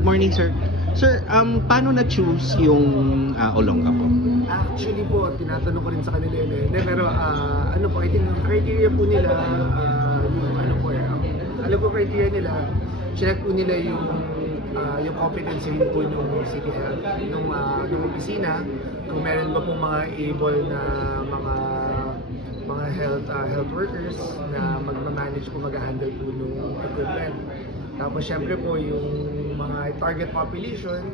Morning, sir. Sir, paano na-choose yung Olongapo? Actually po, tinatanong ko rin sa kanila yun eh. Hindi, pero ano po, I think yung criteria po nila, yung ano po alam ko criteria nila, check po nila yung competency rin po nung City Health, nung opisina, kung meron ba po mga able na mga health workers na magmamanage po, mag-handle po nung equipment. Tapos syempre po yung mga target population,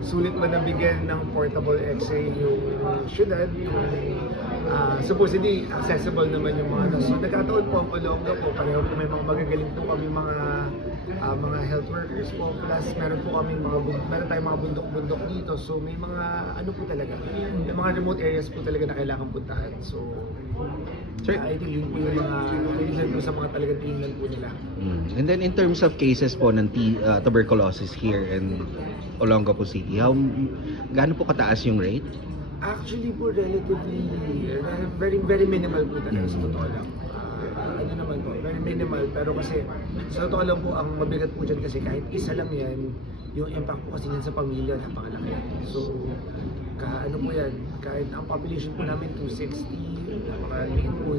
sulit ba nabigyan ng portable X-ray yung syudad, supposedly accessible naman yung mga so nagkataon po ang Olonga po, pareho po may mga magagaling po kami mga health workers po, plus meron tayong mga bundok-bundok dito, so may mga ano po talaga, may mga remote areas po talaga na kailangan puntahan. So Sir, I think yun po yung mga po sa mga talagang tingnan po nila. And then in terms of cases po ng tuberculosis here in Olongapo City, gaano po kataas yung rate? Actually po, relatively, very very minimal po talaga sa totoo lang. Ano naman po, very minimal, pero kasi sa totoo lang po, ang mabigat po dyan kasi kahit isa lang yan, yung impact po kasi yan sa pamilya, napakalaki. So, ano po yan, kahit ang population po namin 260, napakaliit po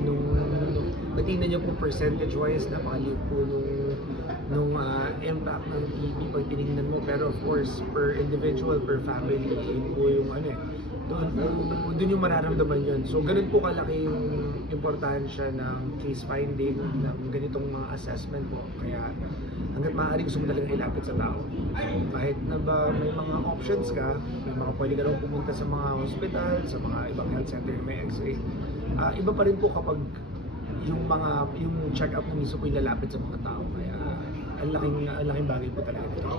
matingnan nyo po percentage-wise, napakaliit po nung impact ng TB pag tinignan mo, pero of course, per individual, per family, yun po yung ano doon yung mararamdaman yun. So, ganun po kalaki yung importansya ng case finding, ng ganitong mga assessment po. Kaya, hanggat maaari gusto mo talagang ilapit sa tao. So, kahit na ba may mga options ka, may mga pwede ka rin pumunta sa mga hospital, sa mga ibang health center yung may X-ray. Iba pa rin po kapag yung check-up na mismo po ilalapit sa mga tao. Kaya, ang laking bagay po talaga dito.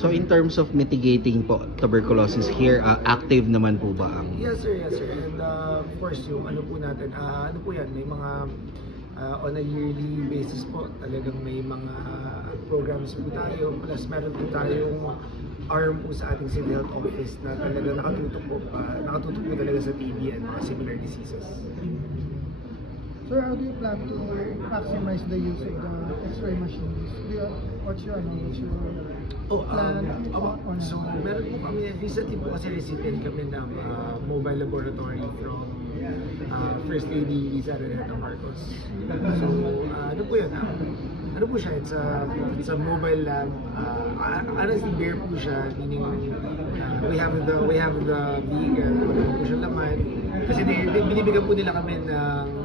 So in terms of mitigating po tuberculosis here, active naman po ba ang... Yes sir, yes sir. And of course, yung ano po natin, ano po yan, may mga on a yearly basis po, talagang may mga programs po tayo, plus meron po tayong arm po sa ating City Health Office na talaga nakatutok po talaga sa TB and mga similar diseases. Sir, how do you plan to maximize the use of the X-ray machines? What's your plan? So, meron po kami, recently po kasi recipient kami ng mobile laboratory from First Lady Liza Renata Marcos. So, ano po yun? Ano po siya? It's a mobile lab. Honestly, bare po siya. Meaning, we have the vehicle. Wala po siya laman. Kasi binibigyan po nila kami ng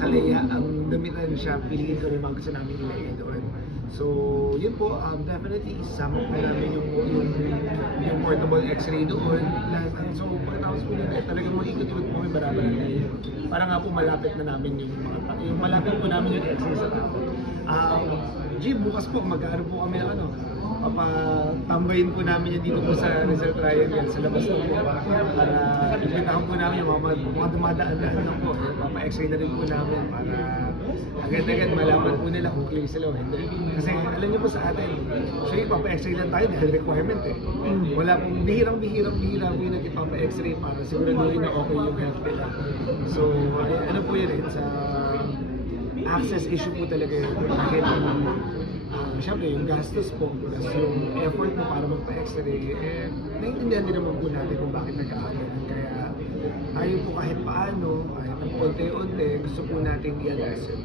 kalaya ang damitan siya, piliin kami mga gusto namin ilagay doon. So, yun po, definitely isama po namin yung portable X-ray doon. So, pagkatapos po nila, talagang mag-ikot-ikot po kami barabaran na yun. Para nga po malapit na namin yung malapit po namin yung X-ray sa tao. Bukas po, mag-aaro po kami ng papatambayin po namin yan dito po sa Rizal Triangle, sa labas na po. Para ipintahan po namin yung mga dumadaan-daan lang po. Papa-X-ray na rin po namin para agad-agad malaman po nila kung clear sila o hindi. Kasi alam niyo po sa atin, actually papa-X-ray lang tayo dahil requirement eh. Wala pong bihirang-bihira po yung nagpapa-X-ray para siguraduhin na okay yung health nila. So, ano po yun eh, sa access issue po talaga yun. Kahit siyempre yung gastos po, plus yung effort mo para magpa-X-ray, naiintindihan din naman po natin kung bakit nagkakaroon. Kaya tayo po kahit paano, kahit ng konti-unti, gusto po natin i-address yun.